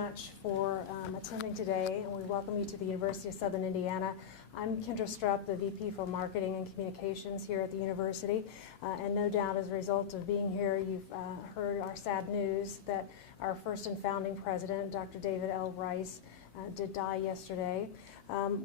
much for attending today, and we welcome you to the University of Southern Indiana. I'm Kendra Strupp, the VP for Marketing and Communications here at the university, and no doubt as a result of being here, you've heard our sad news that our first and founding president, Dr. David L. Rice, did die yesterday.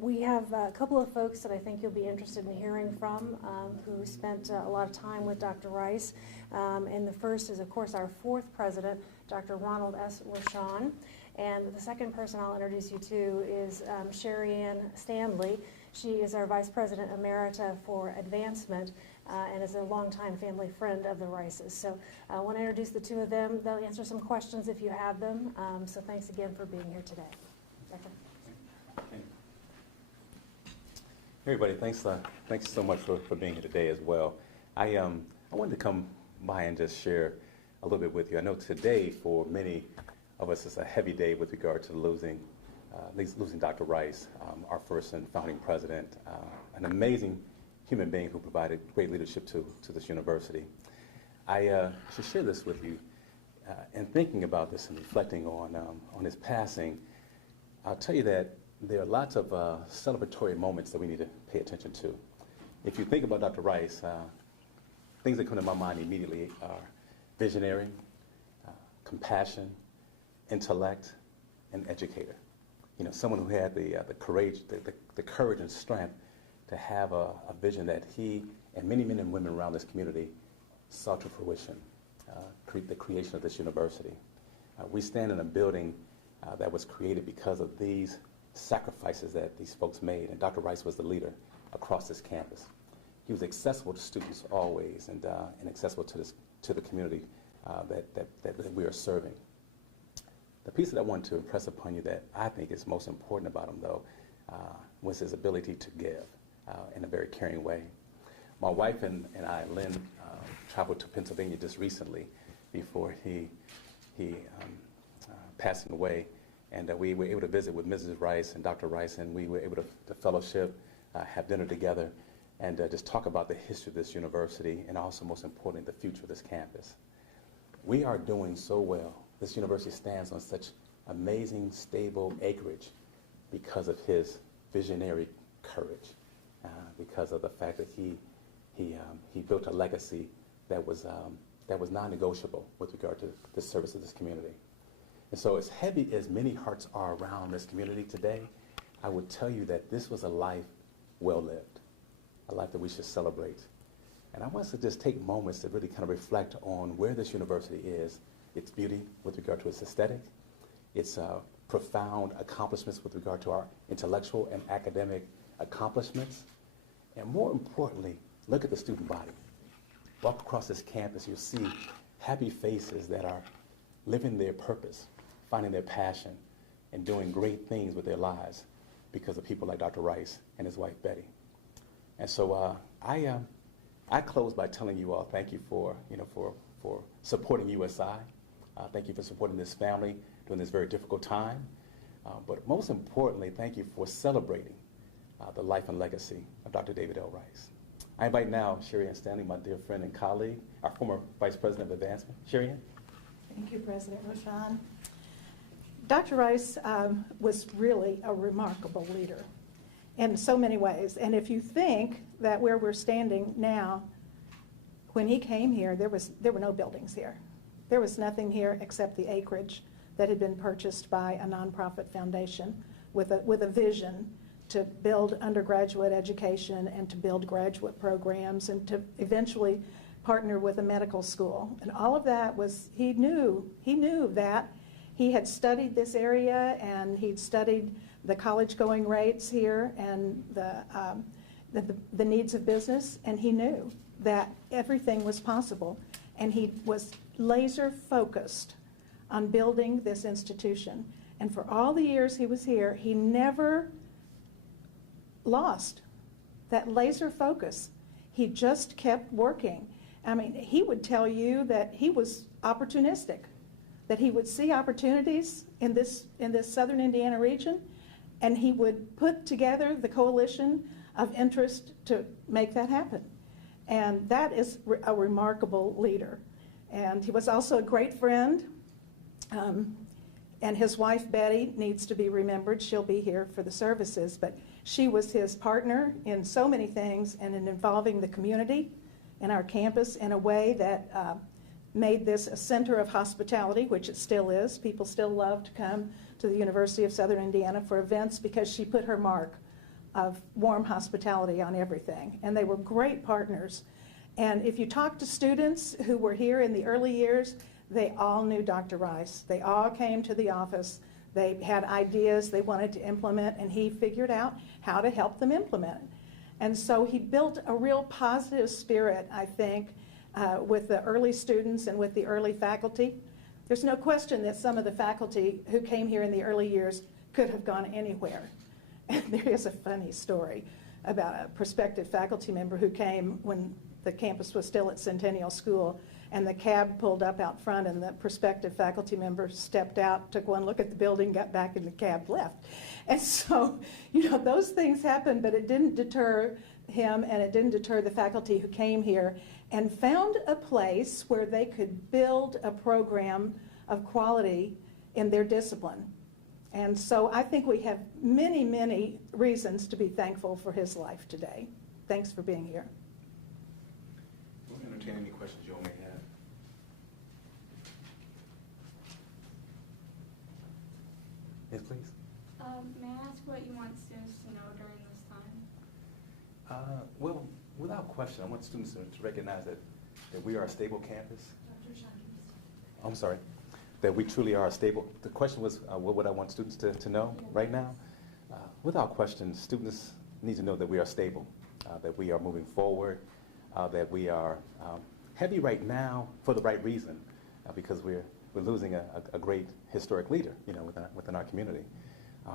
We have a couple of folks that I think you'll be interested in hearing from who spent a lot of time with Dr. Rice. And the first is, of course, our fourth president, Dr. Ronald S. Rochon. And the second person I'll introduce you to is Sherry Ann Stanley. She is our Vice President Emerita for Advancement and is a longtime family friend of the Rices. So I want to introduce the two of them. They'll answer some questions if you have them. So thanks again for being here today. Doctor. Hey everybody, thanks so much for being here today as well. I wanted to come by and just share a little bit with you. I know today for many of us is a heavy day with regard to losing Dr. Rice, our first and founding president, an amazing human being who provided great leadership to this university. I should share this with you. In thinking about this and reflecting on his passing, I'll tell you that there are lots of celebratory moments that we need to pay attention to. If you think about Dr. Rice, things that come to my mind immediately are visionary, compassion, intellect, and educator. You know, someone who had the courage, the courage and strength to have a vision that he and many men and women around this community saw to fruition, the creation of this university. We stand in a building that was created because of these sacrifices that these folks made, and Dr. Rice was the leader across this campus. He was accessible to students always, and accessible to the community that we are serving. The piece that I want to impress upon you that I think is most important about him, though, was his ability to give in a very caring way. My wife and I, Lynn, traveled to Pennsylvania just recently before he passing away. And we were able to visit with Mrs. Rice and Dr. Rice, and we were able to fellowship, have dinner together, and just talk about the history of this university and also, most importantly, the future of this campus. We are doing so well. This university stands on such amazing, stable acreage because of his visionary courage, because of the fact that he built a legacy that was non-negotiable with regard to the service of this community. And so as heavy as many hearts are around this community today, I would tell you that this was a life well lived, a life that we should celebrate. And I want us to just take moments to really kind of reflect on where this university is, its beauty with regard to its aesthetic, its profound accomplishments with regard to our intellectual and academic accomplishments, and more importantly, look at the student body. Walk across this campus, you'll see happy faces that are living their purpose, finding their passion, and doing great things with their lives because of people like Dr. Rice and his wife, Betty. And so I close by telling you all thank you for supporting USI. Thank you for supporting this family during this very difficult time. But most importantly, thank you for celebrating the life and legacy of Dr. David L. Rice. I invite now Sherry Ann Stanley, my dear friend and colleague, our former Vice President of Advancement. Sherry Ann. Thank you, President Rochon. Dr. Rice was really a remarkable leader in so many ways. And if you think that where we're standing now, when he came here, there were no buildings here. There was nothing here except the acreage that had been purchased by a nonprofit foundation with a vision to build undergraduate education and to build graduate programs and to eventually partner with a medical school. And all of that was, he knew that. He had studied this area and he'd studied the college going rates here and the needs of business, and he knew that everything was possible. And he was laser focused on building this institution. And for all the years he was here, he never lost that laser focus. He just kept working. I mean, he would tell you that he was opportunistic, that he would see opportunities in this southern Indiana region, and he would put together the coalition of interest to make that happen. And that is a remarkable leader. And he was also a great friend. And his wife, Betty, needs to be remembered. She'll be here for the services, but she was his partner in so many things and in involving the community and our campus in a way that made this a center of hospitality, which it still is. People still love to come to the University of Southern Indiana for events because she put her mark of warm hospitality on everything. And they were great partners. And if you talk to students who were here in the early years, they all knew Dr. Rice. They all came to the office. They had ideas they wanted to implement, and he figured out how to help them implement it. And so he built a real positive spirit, I think, with the early students and with the early faculty. There's no question that some of the faculty who came here in the early years could have gone anywhere. And there is a funny story about a prospective faculty member who came when the campus was still at Centennial School, and the cab pulled up out front, and the prospective faculty member stepped out, took one look at the building, got back in the cab, left. And so, you know, those things happened, but it didn't deter him, and it didn't deter the faculty who came here and found a place where they could build a program of quality in their discipline. And so I think we have many, many reasons to be thankful for his life today. Thanks for being here. We'll entertain any questions you all may have. Yes, please. May I ask what you want students to know during this time? Well, without question, I want students to recognize that we are a stable campus. I'm sorry. That we truly are a stable. The question was, what would I want students to know right now? Without question, students need to know that we are stable, that we are moving forward, that we are heavy right now for the right reason, because we're losing a great historic leader, you know, within our community.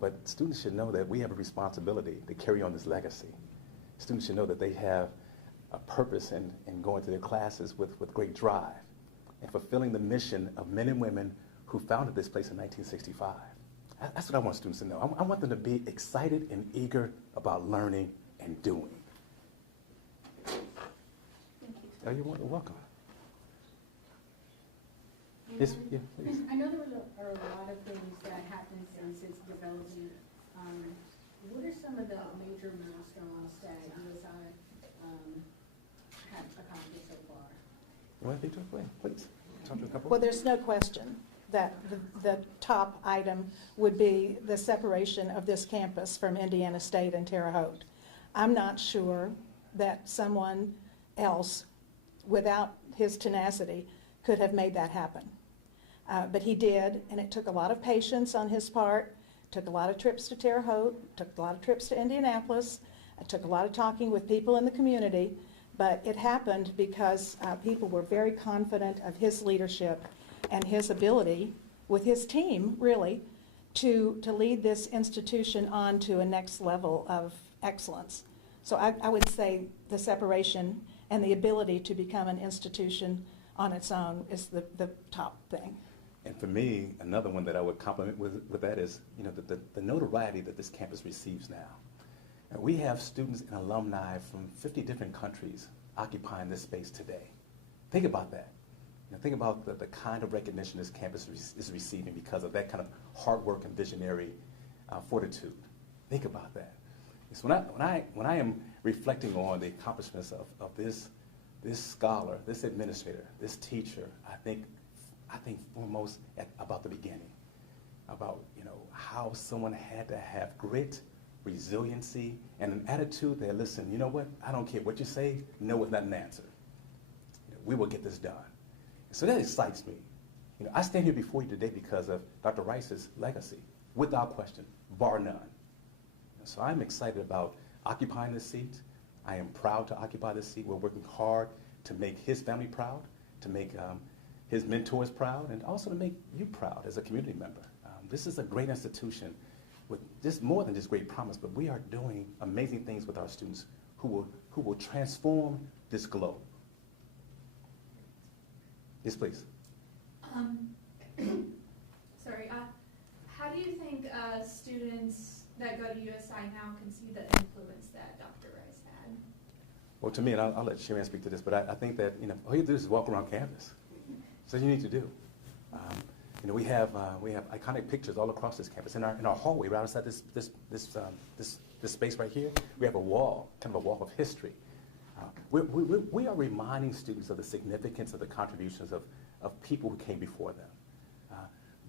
But students should know that we have a responsibility to carry on this legacy. Students should know that they have a purpose in going to their classes with great drive and fulfilling the mission of men and women who founded this place in 1965. That's what I want students to know. I want them to be excited and eager about learning and doing. Thank you. Oh, you're welcome. Yes, yeah, please. I know there are a lot of things that happened since its development. What are some of the major milestones that USI have accomplished so far? You want to speak to it? Please. Talk to a couple. Well, there's no question that the top item would be the separation of this campus from Indiana State and Terre Haute. I'm not sure that someone else, without his tenacity, could have made that happen. But he did, and it took a lot of patience on his part, took a lot of trips to Terre Haute, took a lot of trips to Indianapolis, it took a lot of talking with people in the community, but it happened because people were very confident of his leadership and his ability, with his team, really, to lead this institution on to a next level of excellence. So I would say the separation and the ability to become an institution on its own is the top thing. And for me, another one that I would compliment with that is, you know, the notoriety that this campus receives now. And we have students and alumni from 50 different countries occupying this space today. Think about that. You know, think about the kind of recognition this campus is receiving because of that kind of hard work and visionary fortitude. Think about that. So when I am reflecting on the accomplishments of this scholar, this administrator, this teacher, I think foremost about the beginning, about, you know, how someone had to have grit, resiliency, and an attitude that, listen, you know what, I don't care what you say, no is not an answer. You know, we will get this done. So that excites me. You know, I stand here before you today because of Dr. Rice's legacy, without question, bar none. And so I'm excited about occupying this seat. I am proud to occupy this seat. We're working hard to make his family proud, to make his mentors proud, and also to make you proud as a community member. This is a great institution with just more than just great promise, but we are doing amazing things with our students who will transform this globe. Yes, please. Sorry, how do you think students that go to USI now can see the influence that Dr. Rice had? Well, to me, and I'll let Sharon speak to this, but I think that, you know, all you do is walk around campus. That's what you need to do. You know, we have iconic pictures all across this campus. In our hallway, right outside this space right here, we have a wall, kind of a wall of history. We are reminding students of the significance of the contributions of people who came before them.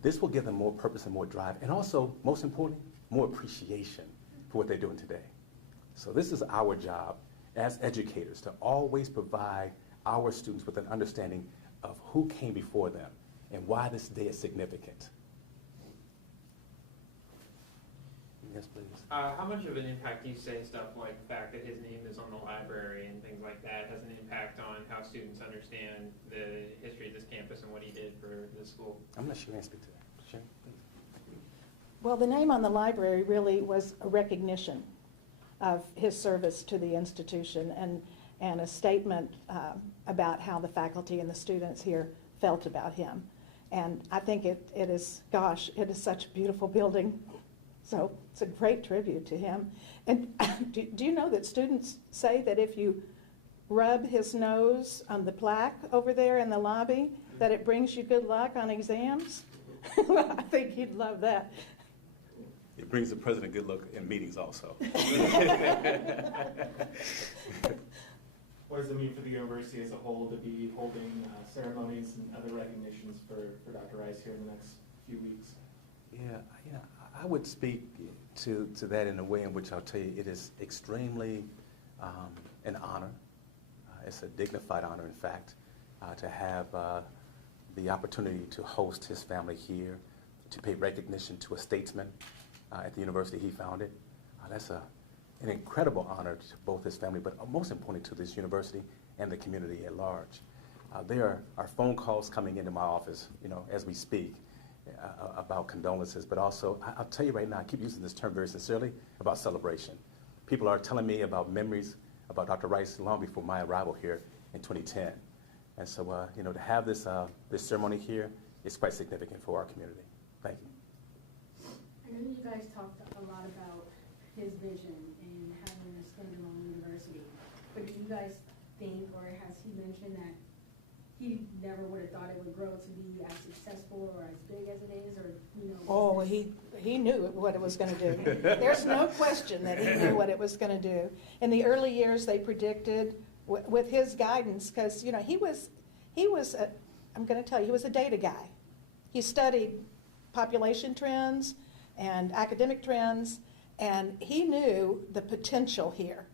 This will give them more purpose and more drive, and also, most importantly, more appreciation for what they're doing today. So this is our job as educators, to always provide our students with an understanding of who came before them and why this day is significant. Yes, please. How much of an impact do you say stuff like the fact that his name is on the library and things like that has an impact on how students understand the history of this campus and what he did for the school? I'm not sure you can speak to that. Sure, please. Well, the name on the library really was a recognition of his service to the institution and a statement about how the faculty and the students here felt about him. And I think it is such a beautiful building. So it's a great tribute to him. And do you know that students say that if you rub his nose on the plaque over there in the lobby, that it brings you good luck on exams? I think he'd love that. It brings the president good luck in meetings also. What does it mean for the university as a whole to be holding ceremonies and other recognitions for Dr. Rice here in the next few weeks? Yeah, I would speak to that in a way in which I'll tell you it is extremely an honor. It's a dignified honor, in fact, to have the opportunity to host his family here, to pay recognition to a statesman at the university he founded. That's an incredible honor to both his family, but most importantly to this university and the community at large. There are phone calls coming into my office, as we speak, about condolences, but also, I'll tell you right now, I keep using this term very sincerely, about celebration. People are telling me about memories about Dr. Rice long before my arrival here in 2010. And so, to have this ceremony here is quite significant for our community. Thank you. I know you guys talked a lot about his vision and having a standalone university, but do you guys think, or has he mentioned that he never would have thought it would grow to be as successful or as big as it is, or, Oh, he knew what it was going to do. There's no question that he knew what it was going to do. In the early years, they predicted, with his guidance, because, he was I'm going to tell you, he was a data guy. He studied population trends and academic trends, and he knew the potential here.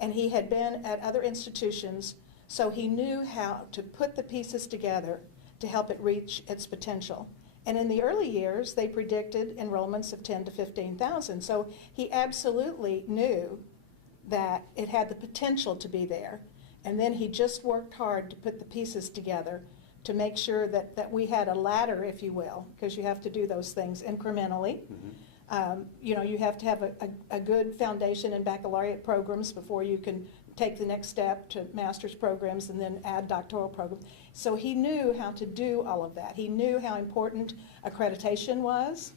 And he had been at other institutions, so he knew how to put the pieces together to help it reach its potential. And in the early years, they predicted enrollments of 10 to 15,000. So he absolutely knew that it had the potential to be there. And then he just worked hard to put the pieces together to make sure that we had a ladder, if you will, because you have to do those things incrementally. Mm-hmm. You have to have a good foundation in baccalaureate programs before you can take the next step to master's programs and then add doctoral programs. So he knew how to do all of that. He knew how important accreditation was,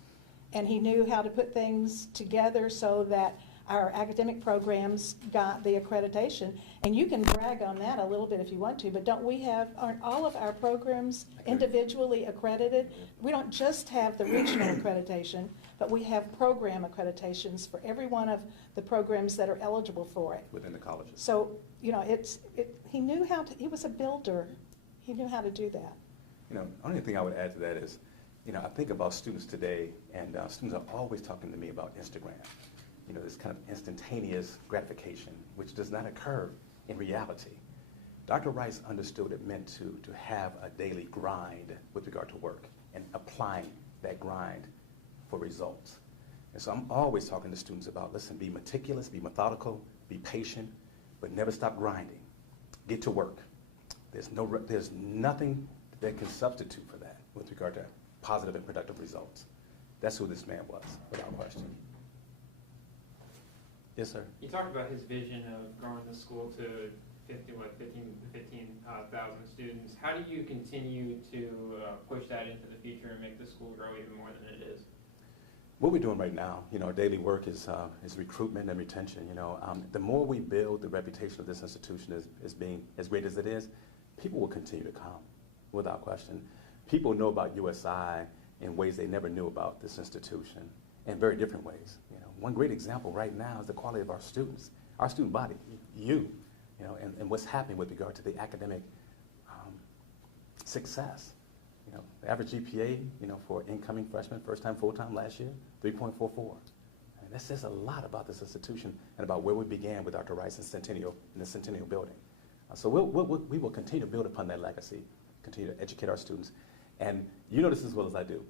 and he knew how to put things together so that our academic programs got the accreditation. And you can brag on that a little bit if you want to, but aren't all of our programs individually accredited? We don't just have the regional accreditation, but we have program accreditations for every one of the programs that are eligible for it. Within the colleges. So, he knew he was a builder. He knew how to do that. Only thing I would add to that is, I think about students today, and students are always talking to me about Instagram. This kind of instantaneous gratification, which does not occur in reality. Dr. Rice understood what it meant to have a daily grind with regard to work and applying that grind for results. And so I'm always talking to students about, listen, be meticulous, be methodical, be patient, but never stop grinding. Get to work. There's nothing that can substitute for that with regard to positive and productive results. That's who this man was, without question. Yes, sir. You talked about his vision of growing the school to 15,000 students. How do you continue to push that into the future and make the school grow even more than it is? What we're doing right now, our daily work is recruitment and retention. The more we build the reputation of this institution as being as great as it is, people will continue to come, without question. people know about USI in ways they never knew about this institution, in very different ways. You know, one great example right now is the quality of our students, our student body, you know, and what's happening with regard to the academic success. You know, the average GPA, you know, for incoming freshmen, first time, full time last year, 3.44. I mean, that says a lot about this institution and about where we began with Dr. Rice in the Centennial Building. So we will continue to build upon that legacy, continue to educate our students. And you know this as well as I do.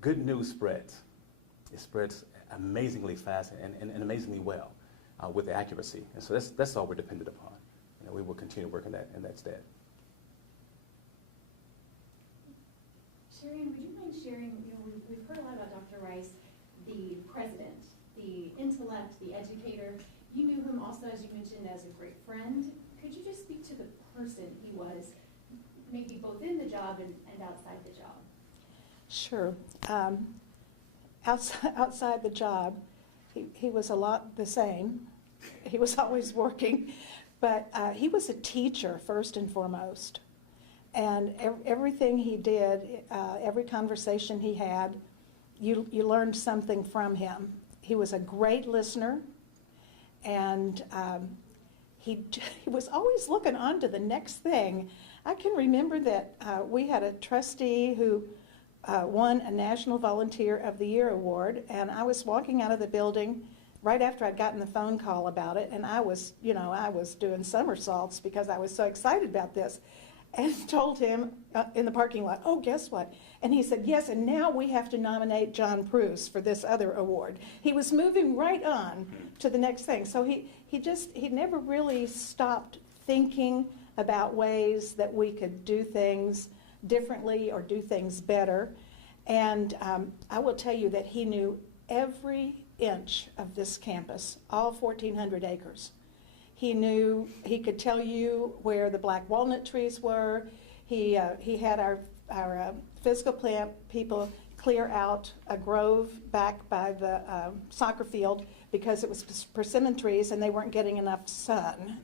Good news spreads. It spreads amazingly fast and amazingly well with accuracy. And so that's all we're dependent upon. You know, we will continue to work in that stead. Sharon, would you mind sharing, you know, we've heard a lot about Dr. Rice, the president, the intellect, the educator. You knew him also, as you mentioned, as a great friend. Could you just speak to the person he was, maybe both in the job and outside the job? Sure. Outside the job, he was a lot the same. He was always working, but he was a teacher first and foremost. And everything he did, every conversation he had, you learned something from him. He was a great listener, and he was always looking on to the next thing. I can remember that we had a trustee who won a National Volunteer of the Year award, and I was walking out of the building right after I'd gotten the phone call about it, and I was doing somersaults because I was so excited about this. And told him in the parking lot, oh, guess what? And he said, yes, and now we have to nominate John Pruce for this other award. He was moving right on to the next thing. So he never really stopped thinking about ways that we could do things differently or do things better. And I will tell you that he knew every inch of this campus, all 1,400 acres. He could tell you where the black walnut trees were. He had our physical plant people clear out a grove back by the soccer field because it was persimmon trees and they weren't getting enough sun.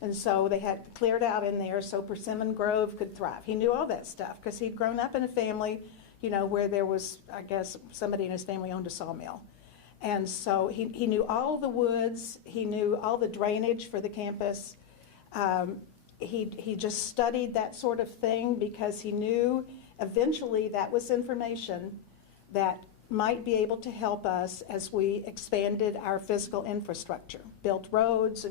And so they had cleared out in there so persimmon grove could thrive. He knew all that stuff because he'd grown up in a family, you know, where there was, I guess, somebody in his family owned a sawmill. And so he knew all the woods, he knew all the drainage for the campus. He just studied that sort of thing because he knew eventually that was information that might be able to help us as we expanded our physical infrastructure, built roads,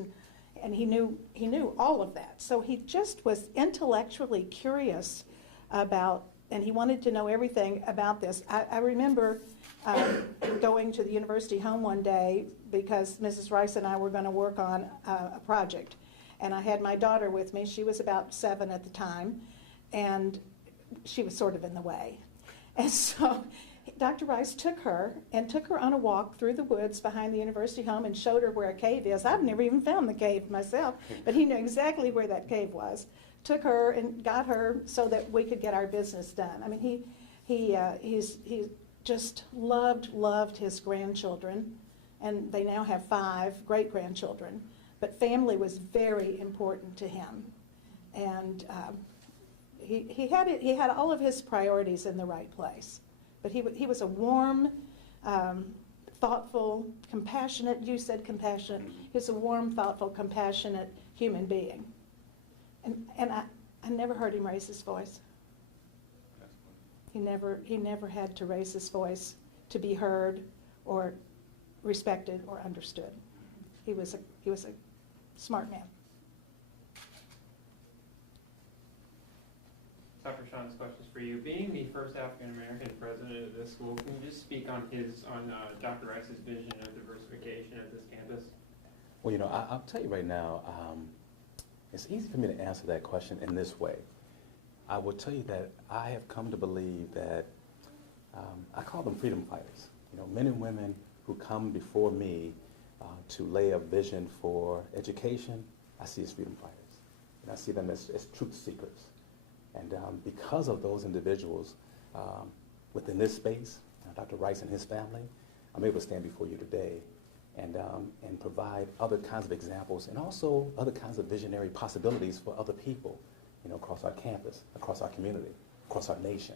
and he knew all of that. So he just was intellectually curious about, and he wanted to know everything about this. I remember going to the university home one day because Mrs. Rice and I were going to work on a project. And I had my daughter with me. She was about 7 at the time, and she was sort of in the way. And so Dr. Rice took her on a walk through the woods behind the university home and showed her where a cave is. I've never even found the cave myself, but he knew exactly where that cave was. Took her and got her so that we could get our business done. I mean, he just loved his grandchildren, and they now have 5 great-grandchildren. But family was very important to him, and he had all of his priorities in the right place. But he was a warm, thoughtful, compassionate. You said compassionate. He was a warm, thoughtful, compassionate human being, and I never heard him raise his voice. He never had to raise his voice to be heard or respected or understood. He was a smart man. Dr. Sean, this question's for you. Being the first African American president of this school, can you just speak on Dr. Rice's vision of diversification of this campus? Well, you know, I'll tell you right now, it's easy for me to answer that question in this way. I will tell you that I have come to believe that I call them freedom fighters. You know, men and women who come before me to lay a vision for education, I see as freedom fighters. And I see them as truth seekers. And because of those individuals within this space, Dr. Rice and his family, I'm able to stand before you today and provide other kinds of examples and also other kinds of visionary possibilities for other people, you know, across our campus, across our community, across our nation.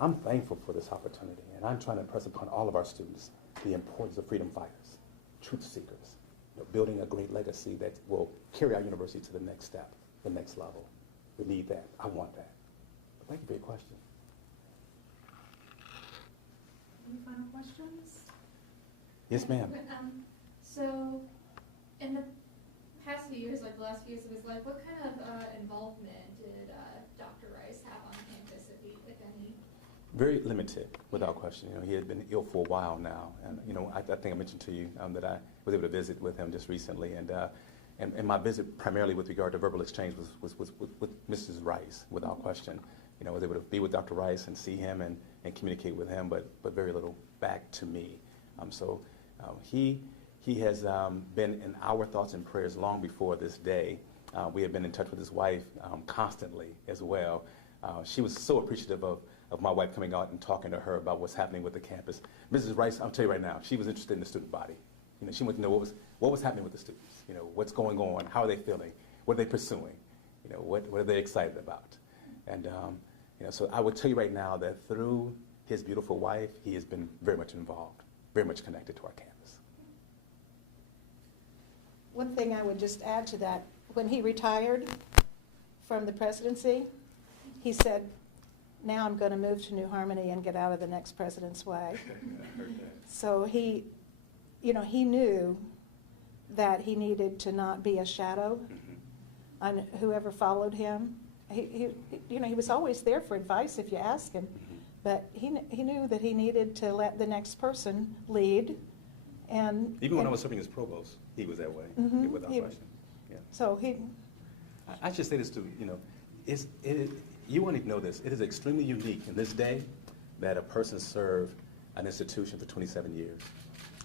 I'm thankful for this opportunity, and I'm trying to impress upon all of our students the importance of freedom fighters, truth seekers, building a great legacy that will carry our university to the next step, the next level. We need that. I want that. But thank you for your question. Any final questions? Yes, ma'am. So, in the past few years, like the last few years of his life, what kind of involvement did Dr. Rice have on campus, if any? Very limited, without question. He had been ill for a while now, and I think I mentioned to you that I was able to visit with him just recently, and my visit primarily with regard to verbal exchange was with Mrs. Rice, without question. I was able to be with Dr. Rice and see him and communicate with him, but very little back to me. He has been in our thoughts and prayers long before this day. We have been in touch with his wife constantly as well. She was so appreciative of my wife coming out and talking to her about what's happening with the campus. Mrs. Rice, I'll tell you right now, she was interested in the student body. She wanted to know what was happening with the students. What's going on? How are they feeling? What are they pursuing? What are they excited about? And so I would tell you right now that through his beautiful wife, he has been very much involved, very much connected to our campus. One thing I would just add to that, when he retired from the presidency, he said, now I'm going to move to New Harmony and get out of the next president's way. So he knew that he needed to not be a shadow on whoever followed him. He was always there for advice if you ask him, but he knew that he needed to let the next person lead. And even when I was serving as provost, he was that way, without question. Yeah. So I should say this too. You won't even know this. It is extremely unique in this day that a person served an institution for 27 years.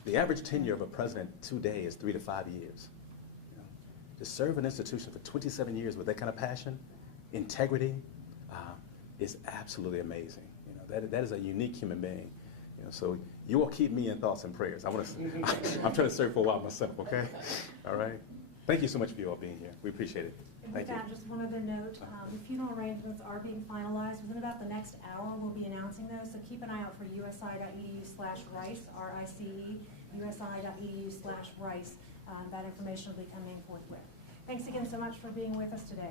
The average tenure of a president today is 3 to 5 years. To serve an institution for 27 years with that kind of passion, integrity, is absolutely amazing. That is a unique human being. So you will keep me in thoughts and prayers. I'm trying to serve for a while myself. Okay, all right. Thank you so much for you all being here. We appreciate it. And Thank with you. that, just one other note, the funeral arrangements are being finalized. Within about the next hour, we'll be announcing those, so keep an eye out for usi.edu/rice, R-I-C-E, usi.edu/rice. That information will be coming forthwith. Thanks again so much for being with us today.